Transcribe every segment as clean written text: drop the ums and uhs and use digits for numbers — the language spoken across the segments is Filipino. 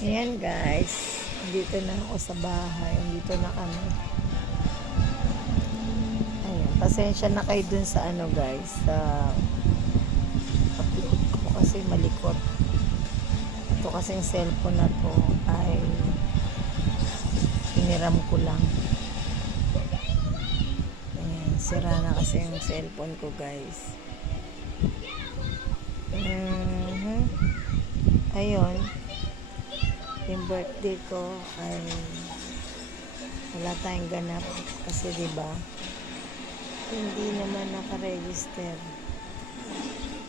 Ayan guys, dito na ako sa bahay. Dito na kami. Ayan, pasensya na kayo dun sa ano guys, sa upload ko kasi malikot. Ito kasing cellphone na to ay hiniram ko lang. Ayan, sira na kasi yung cellphone ko guys. Ayun, yung birthday ko ay wala tayong ganap kasi diba hindi naman nakaregister,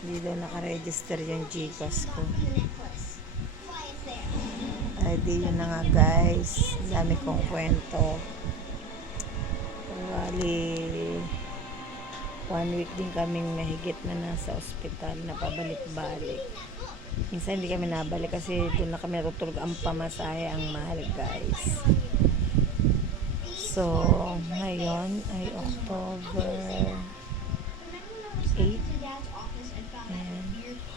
hindi daw nakaregister yung Gcash ko. Ay di yun na nga guys, dami kong kwento. Bali 1 week din kaming mahigit na nasa ospital na pabalik-balik. Minsan hindi kami nabalik kasi doon na kami natutulog. Ang pamasahe ang mahal guys. So ngayon ay October 8. Ayan.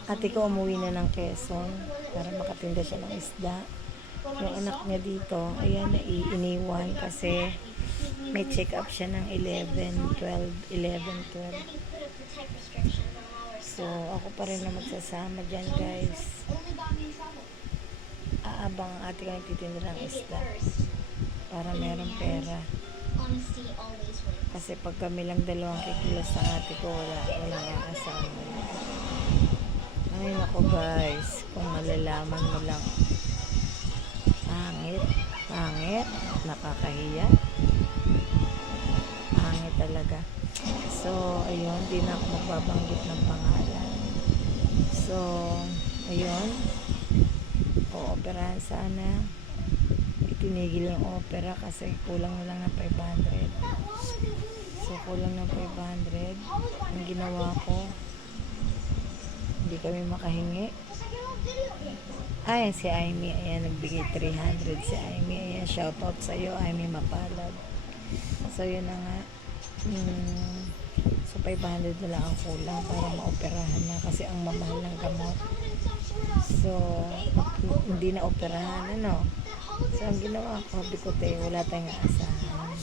Ate ko umuwi na ng Quezon para makatinda siya ng isda. Yung anak niya dito, ayan, iniwan kasi may check up siya ng 11, 12. So ako pa rin na magsasama dyan guys. Aabang ang ate ko nagtitinda ng isda para meron pera. Kasi pag kami lang dalawang kikilos ng ate ko, walang aasama. Ay nako guys, kung malalaman mo lang, pangit, nakakahiya, pangit talaga. So ayun, di na ako magbabanggit ng pangalan. So ayun, o-operahan sana. Itinigil yung opera kasi kulang na lang ng 500. So kulang ng 500 ang ginawa ko, hindi kami makahingi. Ay, si Amy, ayan, nagbigay 300 si Amy. Ayan, shoutout sa'yo, Amy Mapalad. So, yun na nga. So, 500 na lang ang kulang para maoperahan na kasi ang mamahal ng gamot. So, hindi na operahan, ano. So, ang ginawa ko, sabi ko, wala tayong aasahan.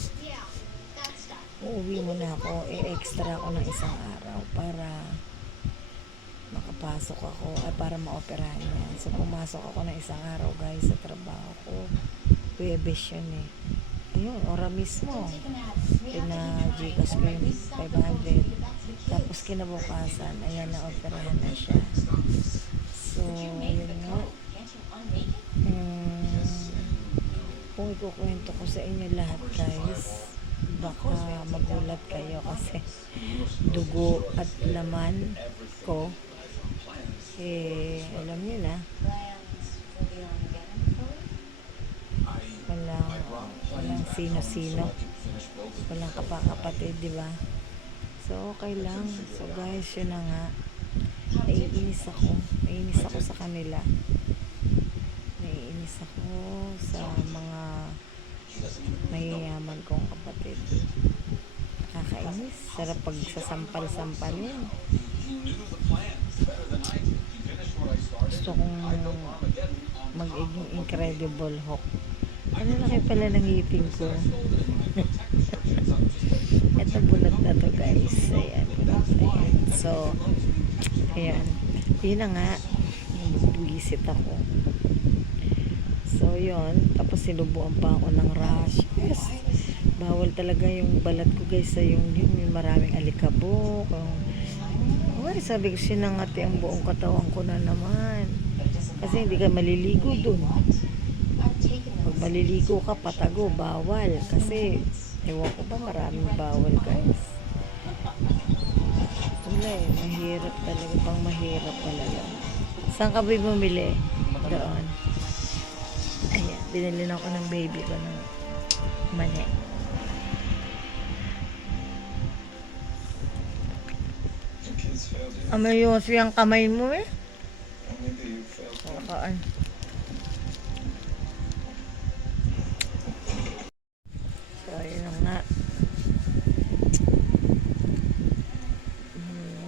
Uuwi muna ako, extra ako ng isang araw para makapasok ako para maoperahan yan. So pumasok ako ng isang araw guys sa trabaho ko. Huwebes yun eh. Ayun, ora mismo pina-Gcash ko yung 500. Tapos kinabukasan, ayan, na-operahan na siya. So yun nga, kung ikukwento ko sa inyo lahat guys, baka magulat kayo kasi dugo at laman ko alam niyo na, walang sino-sino, walang kapakapatid, diba? So okay lang. So guys, yun na nga, naiinis ako sa kanila, naiinis ako sa mga mayayaman kong kapatid. Nakakainis, sarap pag sasampal-sampalin. Gusto kong mag-iging Incredible Hulk. Ano laki pala ng ngipin ko. Ito bunot na to guys. Ayan, bunot na yan. So ayan, yun na nga, buwisit ako. So yun, tapos sinubuan pa ako ng rash. Yes, bawal talaga yung balat ko guys, yung maraming alikabok. Ay, sabi ko, sinangati ang buong katawan ko na naman. Kasi hindi ka maliligo dun. Pag maliligo ka, patago, bawal. Kasi, ewan ko ba, maraming bawal, guys. Wala eh, mahirap talaga. Pang mahirap talaga. Saan ka ba bumili? Doon. Ayan, binili na ako ng baby ko ng mani. Amayos yung kamay mo eh. Kakaan. So, ayun na nga.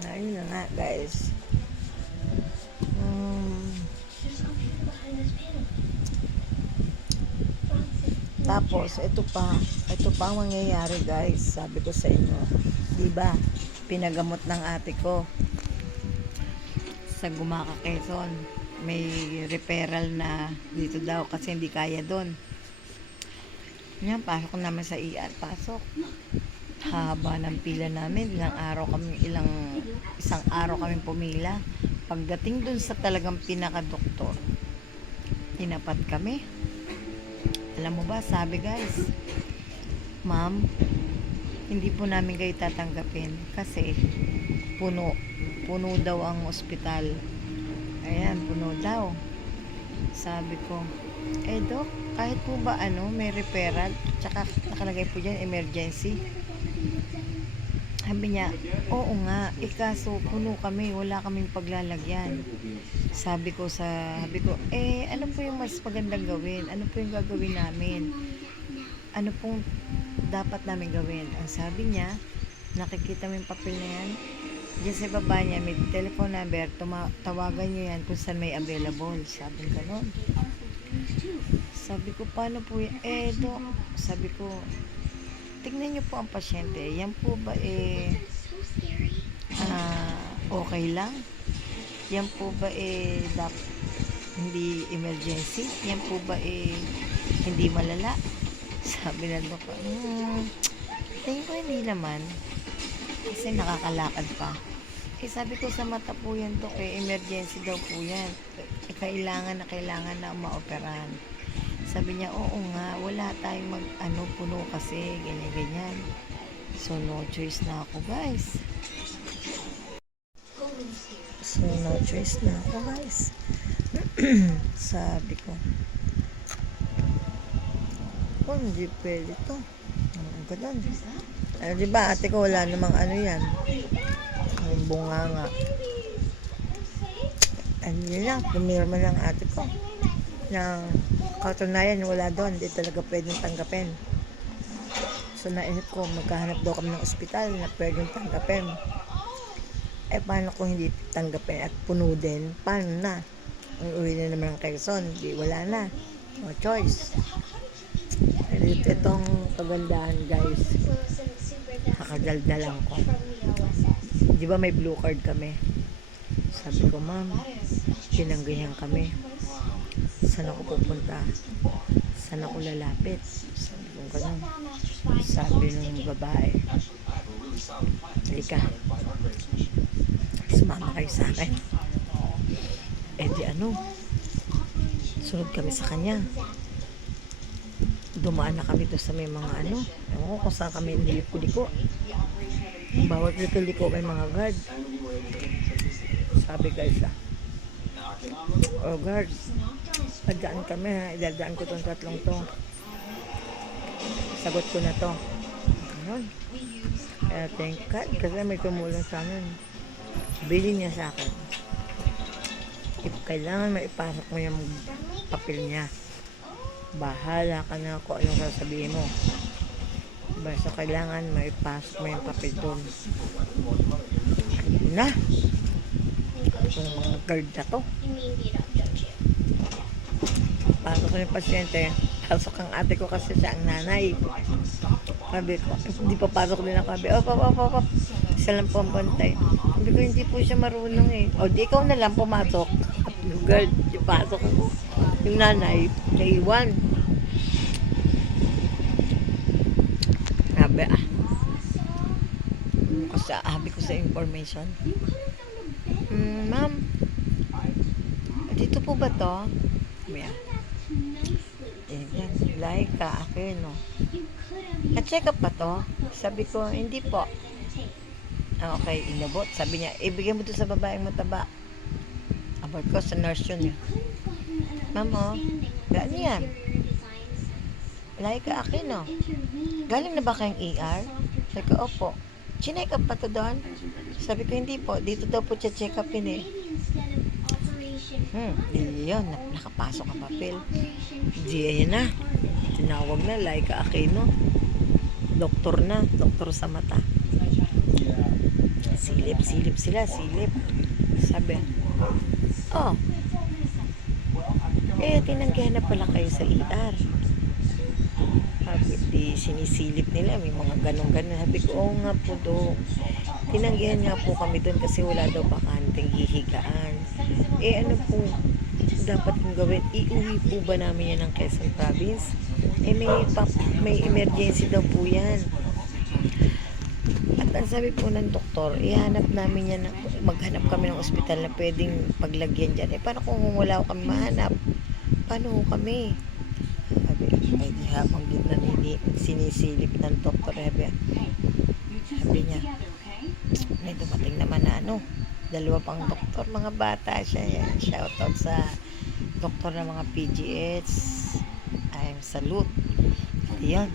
Ayun na nga guys. Tapos, ito pa ang mangyayari guys. Sabi ko sa inyo, diba, pinagamot ng ate ko sa Gumaca, Quezon. May referral na dito daw kasi hindi kaya doon. Yan, pasok naman sa ER, pasok. Haba ng pila namin, isang araw kami pumila. Pagdating dun sa talagang pinaka-doktor, tinapat kami. Alam mo ba, sabi guys, ma'am, hindi po namin kayo tatanggapin kasi puno daw ang ospital. Ayan, puno daw. Sabi ko, Dok, kahit po ba may referral, tsaka nakalagay po dyan, emergency. Sabi niya, oo nga, kaso puno kami, wala kaming paglalagyan. Sabi ko, ano po yung mas magandang gawin? Ano po yung gagawin namin? Ano pong dapat namin gawin? Ang sabi niya, nakikita mo yung papel na yan? Diyan sa baba niya, may telephone number, tawagan niyo yan kung saan may available. Sabi ko, gano'n. Sabi ko, paano po yan? Dok, sabi ko, tignan niyo po ang pasyente. Yan po ba okay lang? Yan po ba hindi emergency? Yan po ba hindi malala? Sabi na dok, tingin ko hindi naman. Kasi nakakalakad pa. Sabi ko sa mata po yan dok, emergency daw po yan. Kailangan na maoperahan. Sabi niya, oo nga, wala tayong puno kasi, ganyan. So, no choice na ako, guys. Sabi ko, hindi pwede to. Ganun. Diba, ate ko, wala namang yan. Ang bunganga. Yun lang, pumirma lang ate ko. Na katunayan, wala doon. Hindi talaga pwedeng tanggapin. So, naisip ko, magkahanap daw kami ng ospital na pwedeng tanggapin. Paano kung hindi tanggapin at puno din? Paano na? Uwi na naman ng Quezon. Wala na. No choice. Itong kagandahan, guys. Kakadaldalan ko. Di ba may blue card kami? Sabi ko, ma'am, pinanggayan kami. Saan ako pupunta? Saan ako lalapit? Sabi ko gano'n. Sabi nung babae, halika, sumama kayo sa akin. Sunod kami sa kanya. Dumaan na kami doon sa may mga ewan ko kung saan kami liko-liko. Bawat liko-liko may mga guard. Sabi guys, guard, padaan kami ha, idadaan ko tong tatlong to. Sagot ko na to. Ganun. Thank God, kasi may tumulong sa amin. Bilhin niya sa akin. Kailangan maipasok mo yung papel niya. Bahala ka na kung anong sasabihin mo. Basta kailangan maipasok mo yung papel doon. Na! Yung mga guard na to. Pasok ko yung pasyente. Pasok ang ate ko kasi siya ang nanay. Sabi ko, hindi pa pasok din ako. Sabi, op. Isa lang po ang bantay. Sabi ko, hindi po siya marunong O, di ikaw na lang pumasok. Yung guard, yung pasok ko. Yung nanay, naiwan. Sabi, sabi ko sa information. Ma'am, dito po ba to? Yan, like ka, akin, no? Na-check up pa to? Sabi ko, hindi po. Okay, inabot. Sabi niya, ibigay mo to sa babaeng mataba. Abot ko sa nurse yun. Ma'am, gano'n yan? Like ka, akin, no? Galing na ba kayong ER? Sabi ko, opo. Chinek up pa to doon? Sabi ko, hindi po. Dito daw po siya check upin Yun, nakapasok ang papel. Ayan na. Tinawag na, like ka, akin, no? Doktor na. Doktor sa mata. Silip sila. Sabi, tinanggihan na pala kayo sa ER. Sabi, di sinisilip nila, may mga ganun-ganun. Sabi ko, oo nga po, Dok. Tinanggihan nga po kami doon kasi wala daw bakanting hihigaan. Eh ano po dapat kong gawin? Iuwi po ba namin yan ng Quezon Province? Eh may emergency daw po yan. At ang sabi po ng doktor, ihanap namin yan, maghanap kami ng ospital na pwedeng paglagyan dyan. Eh paano kung wala kami mahanap? Paano kami? Sabi, ay di habang sinisilip ng doktor, sabi niya, may dumating naman na dalawa pang doktor, mga bata siya. Shoutout sa doktor ng mga PGH. I'm salute. Yan.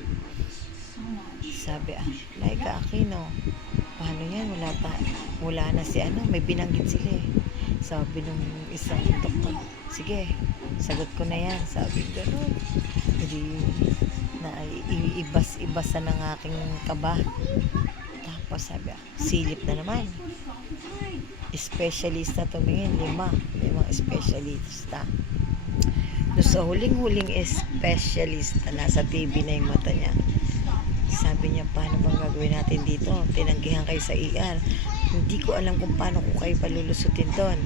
Sabi, Laika Aquino, paano yan? Wala na si may binanggit sila eh. Sabi nung isang doktor, sige, sagot ko na yan. Sabi, gano'n. Hindi, ibas-ibasa ng aking kaba. Tapos sabi, silip na naman. Specialista tumingin, 5 specialista. Doon sa huling-huling specialista, nasa TV na yung mata niya. Sabi niya, paano bang gagawin natin dito? Tinanggihan kayo sa ER. Hindi ko alam kung paano ko kayo palulusutin doon.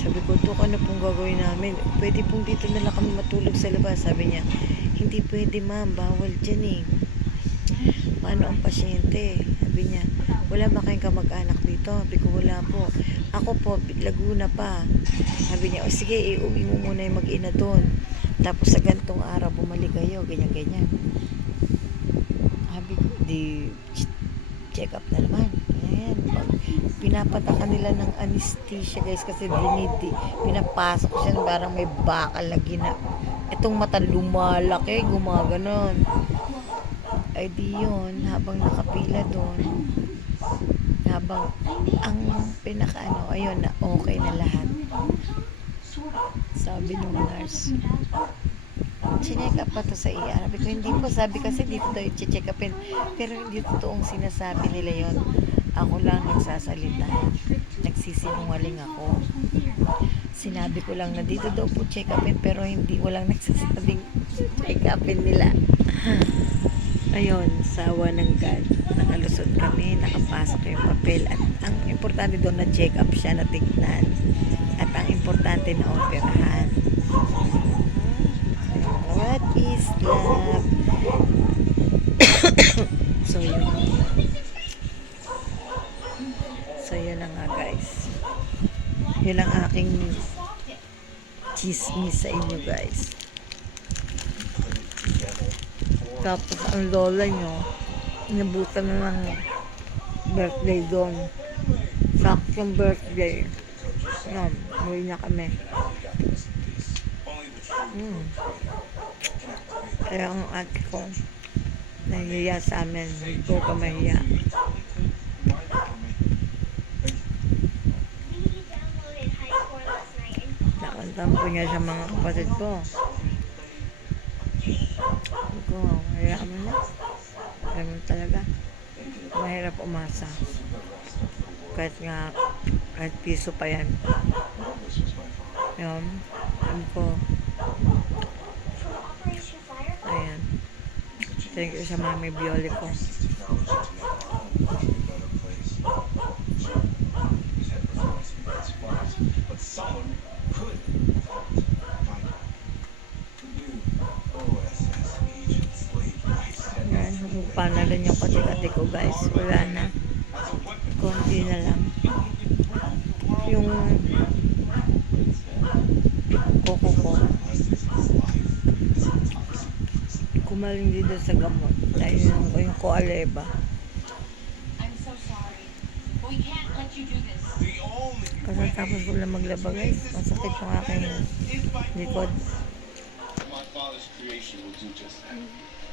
Sabi ko, Dok, ano pong gagawin namin? Pwede pong dito na lang kami matulog sa labas. Sabi niya, hindi pwede ma'am, bawal dyan eh. Paano ang pasyente? Sabi niya, wala ba kayong kamag-anak dito? Sabi ko, wala po. Ako po, Laguna pa. Sabi niya, sige, iuwi mo muna yung mag-ina doon. Tapos sa gantong araw, bumalik kayo, ganyan-ganyan. Sabi ko, di check up na naman. Ayan, pinapatakan nila ng anesthesia guys kasi pinapasok siya parang may bakal na itong mata lumalaki, gumaganon. Ay di yun, habang nakapila doon, habang ang ayun na okay na lahat. Sabi nung nurse, chinek up pa to sa ER. Sabi ko, hindi po. Sabi kasi dito daw i-check upin. Pero hindi totoong sinasabi nila yon. Ako lang nagsasalita. Nagsisinungaling ako. Sinabi ko lang na dito daw po check upin pero walang nagsasabing check upin nila. Ayun, sawa ng God. Nakalusot kami, nakapasok yung papel. At ang importante doon na check up siya, na tignan. At ang importante na operahan. What is love? So yun na nga guys. Yun ang aking chismis sa inyo guys. Tapos ang lola nyo, inabutan na ng birthday doon. Saktong birthday. Yan, muwi na kami. Kaya ang ate ko, nahihiya sa amin. Hindi ko ka mahiya. Nakantampo niya sa mga kapatid ko. Ko, hayaan mo na. Ganun talaga. Mahirap umasa. Kahit piso pa yan. Yun. Sabi ko, ayan. Thank you sa Mami Bioli ko. Yan, humupa na rin yung kati-kati ko guys. Wala na. Konti na lang. Yung koko ko. Kumaling dito sa gamot. Dahil yung koaleba. Kasi tapos ko lang maglaba guys. Masakit yung aking likod.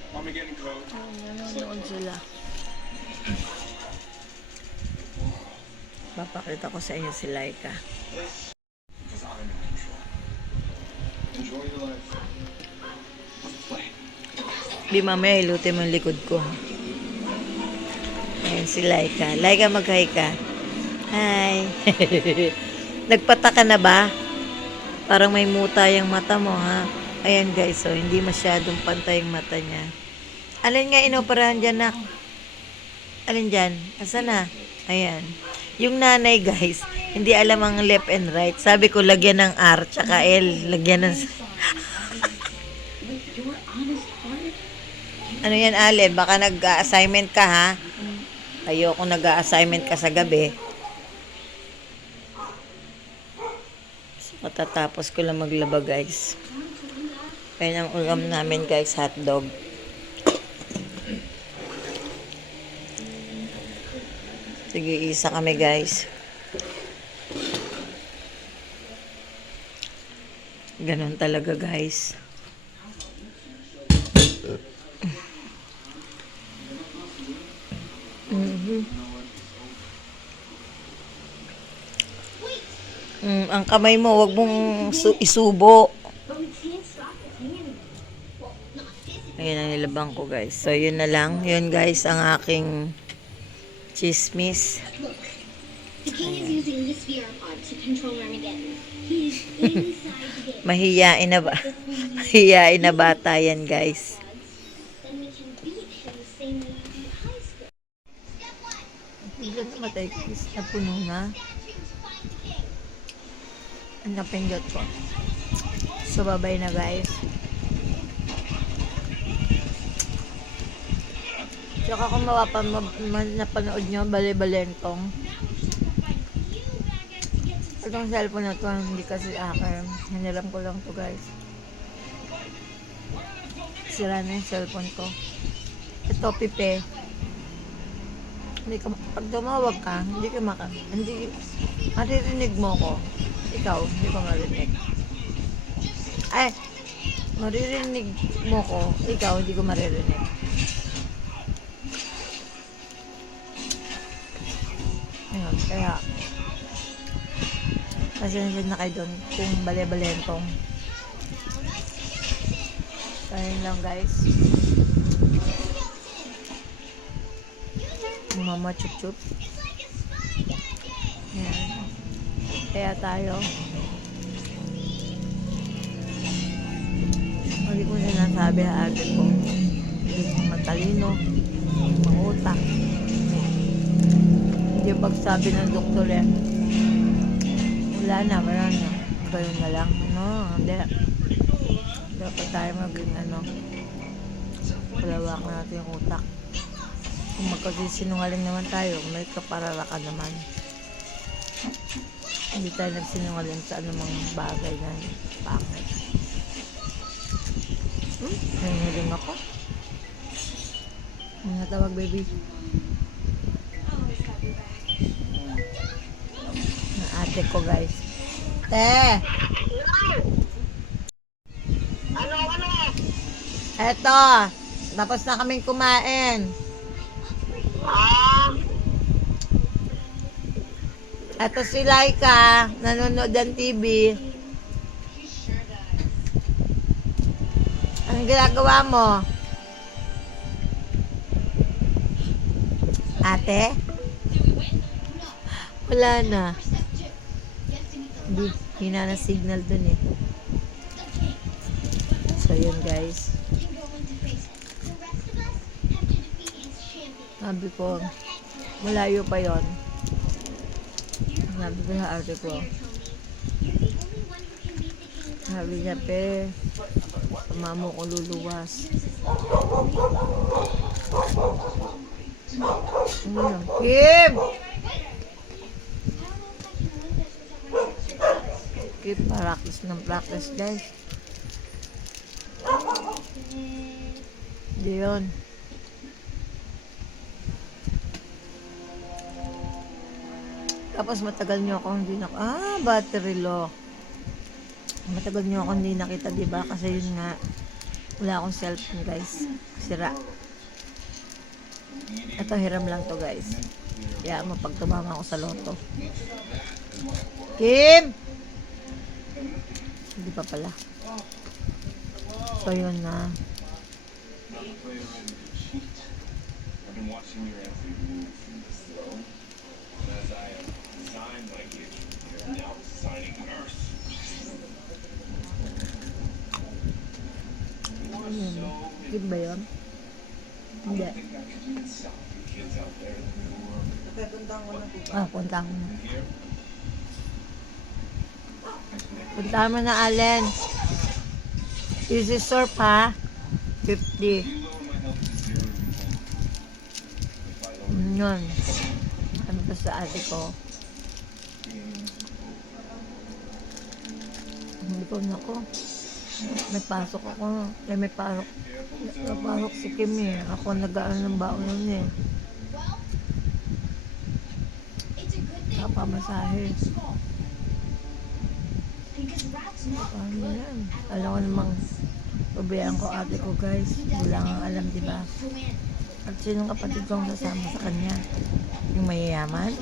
Nanonood sila. Papakita ko sa inyo si Laika. Di mamaya ilutin mo yung likod ko. Ayan si Laika. Laika, mag-hi ka. Hi. Nagpataka na ba? Parang may muta yung mata mo, ha? Ayan guys, so hindi masyadong pantay yung mata niya. Alin nga inoperahan dyan, nak? Alin dyan? Asa na? Ayan. Yung nanay guys, hindi alam ang left and right. Sabi ko, lagyan ng R, tsaka L. Lagyan ng... Ano yan, Alin? Baka nag-assignment ka, ha? Ayoko nag-assignment ka sa gabi. So, matatapos ko lang maglaba, guys. Kaya ang ulam namin, guys, hotdog. Sige, isa kami, guys. Ganon talaga, guys. Ang kamay mo, wag mong isubo. Ayan ang nilabang ko, guys. So, yun na lang. Yun, guys, ang aking chismis. Mahiyain na ba? Mahiyain na bata yan, guys. Bigla na matay, guys. Napuno na. Ang napindot ko. So, babay na, guys. Tsaka kung napanood nyo, bali-balentong. Itong cellphone na to, hindi kasi akin. Hiniram ko lang to, guys. Sira na yung cellphone ko. Ito, pipe. Pag tumawag ka, hindi maririnig mo ko. Ikaw, hindi ko marinig. Ay, maririnig mo ko, ikaw, hindi ko maririnig. Ayun, kaya, pasensya na kayo doon kung bale-balentong. Ayun lang, guys. Mama chup-chup. Ayan. Kaya tayo. Hindi ko sinasabi sa ate ko. Hindi mo matalino. Mangutak. Hindi pagsabi ng doktor eh. Wala na. Ganun na lang. Hindi. Dapat tayo maging palawak natin yung utak. Kung magkasinungaling naman tayo, may kaparala ka naman. Hindi tayo nagsinungaling sa anumang bagay na pangit. Nangiling ako. Ang natawag, baby. Ang ate ko, guys. Te! Ano? Eto! Tapos na kaming kumain. Eto si Laika, nanonood ng TV. Anong ginagawa mo? Ate? Wala na. Hindi, hina na signal dun eh. So yun, guys. Sabi ko, malayo pa yon. Sabi ko sa ate ko. Sabi niya, pe, sama mo ko luluwas. Kim! Kim, practice ng practice, guys. Hindi yun. Tapos matagal nyo ako hindi battery low. Matagal nyo ako hindi nakita, diba? Kasi yun nga, wala akong cellphone, guys. Sira. Ito, hiram lang to, guys. Kaya pag tumama ako sa loto. Kim! Hindi pa pala. So, yun na. Ano yun? Kim ba yun? Hindi. Punta ko na. Punta mo na, Allen. Easy surf, ha? 50. Yun. Ano pa sa ate ko? Hindi ko na ko. May pasok ako. May pasok si Kim eh. Ako nag-aaral ng baon nun eh. Kapamasahe. Paano yan? Alam ko namang pabayaan ko ate ko guys. Wala kang alam, diba? At sinong kapatid kong sasama sa kanya? Yung mayayaman?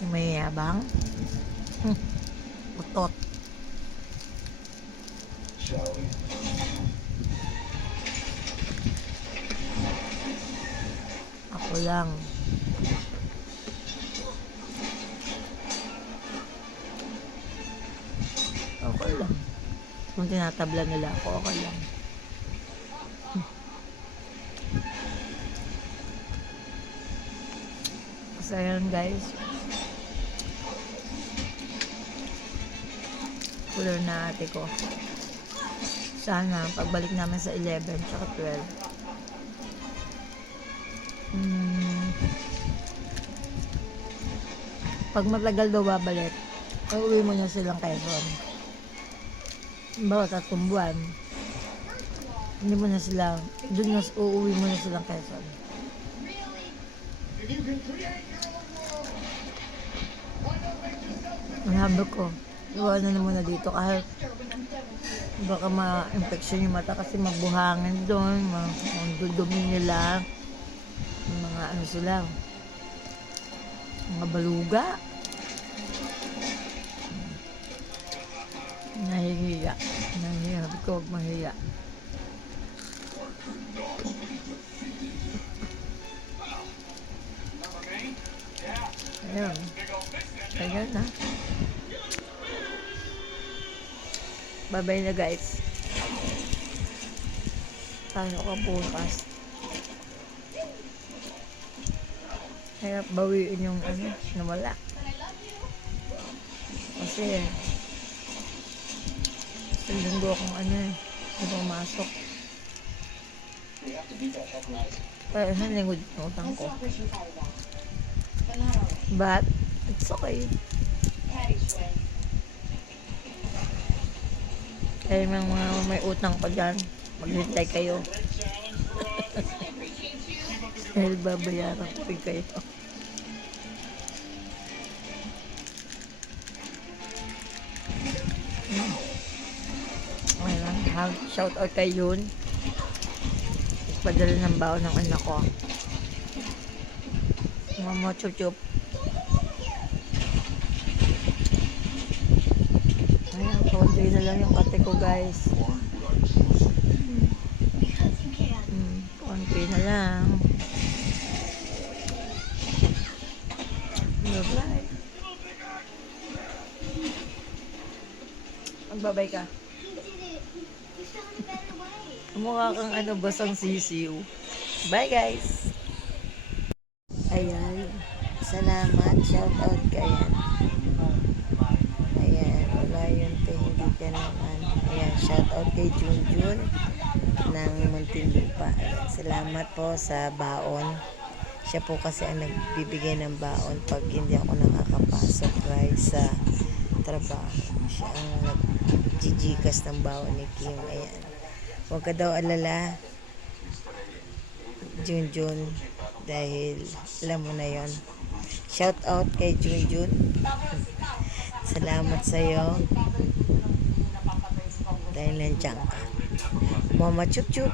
Yung mayayabang? Utot. Ako lang. Okay lang. Kung tinatabla nila ako, okay lang. So yun guys. Kulor na ate ko. Sana pagbalik namin sa 11 tsaka 12. Pag matagal daw babalik, uuwi mo na silang Quezon. Bawa 3 buwan. Hindi mo na sila, doon na uuwi mo na silang Quezon. Mahabag ko. Iwanan na muna dito kahit baka ma-infection yung mata kasi mabuhangin doon, dudumi nila, mga ano sila, mga baluga. Nahihiya. Sabi ko, huwag mahiya. Ayun. Ayun na. Bye-bye na guys. Paano ka bukas? Hirap bawiin yung ano, nawala. Kasi linggo akong ano eh, hindi pumasok. Pero isang linggo yung utang ko. But, it's okay. Kaya mga may utang pa dyan, maghintay kayo. Dahil babayaran ko rin kayo. Shout out kay Yun. Padala ng baon ng anak ko. Mama chup-chup. Ayan, kaunti na lang yung kate ko guys. Kaunti na lang. Bye-bye. Magbabay ka. Mukha kang ano, basang sisiw. Bye guys! Ayan. Salamat. Shout out kayan. Ayan. Wala yun to, hindi ka naman. Ayan. Shout out kay Junjun ng Muntinlupa. Ayan. Salamat po sa baon. Siya po kasi ang nagbibigay ng baon pag hindi ako nakakapasok guys sa trabaho. Siya ang nagjijikas ng baon ni Kim. Ayan. Huwag ka daw alala, Junjun, dahil alam mo na yon. Shout out kay Junjun. Salamat sa'yo. Dahil nandiyan ka. Mama chup chup.